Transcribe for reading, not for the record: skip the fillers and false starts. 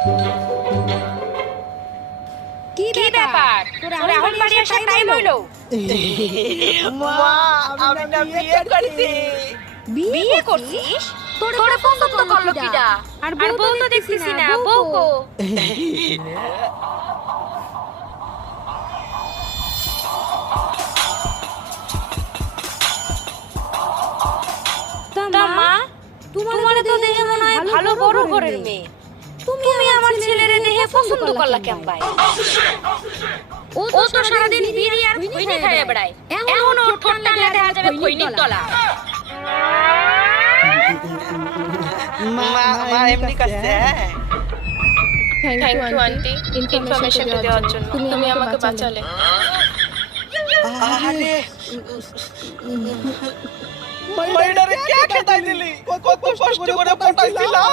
কি ব্যাপার তোর এখন বাড়ি আসার টাইম হইলো? মা, আমি না বিয়ে করছি। বিয়ে করছিস? তোরে পছন্দ করলো কিডা? আর বউ তো দেখছিস না, বউ কো? তা মা, তোমার তো দেখে মনে হয় ভালো বড় ঘরের মেয়ে। তুমি আমার ছেলেরে দেখে পছন্দ করলা কেন ভাই? ও তো সারাদিন বিড়ি আর খৈনি খাইয়া বেড়ায়, এখন ওর ঠোঁট টানলে দেখা যাবে খৈনির তলা। মা এমনি করছে। থ্যাংক ইউ আন্টি ইনফরমেশনটা দেওয়ার জন্য, তুমি আমাকে বাঁচালে। আরে মাইডারে কে খেতাই দিলি? কত কষ্ট করে পটাইছিলাম।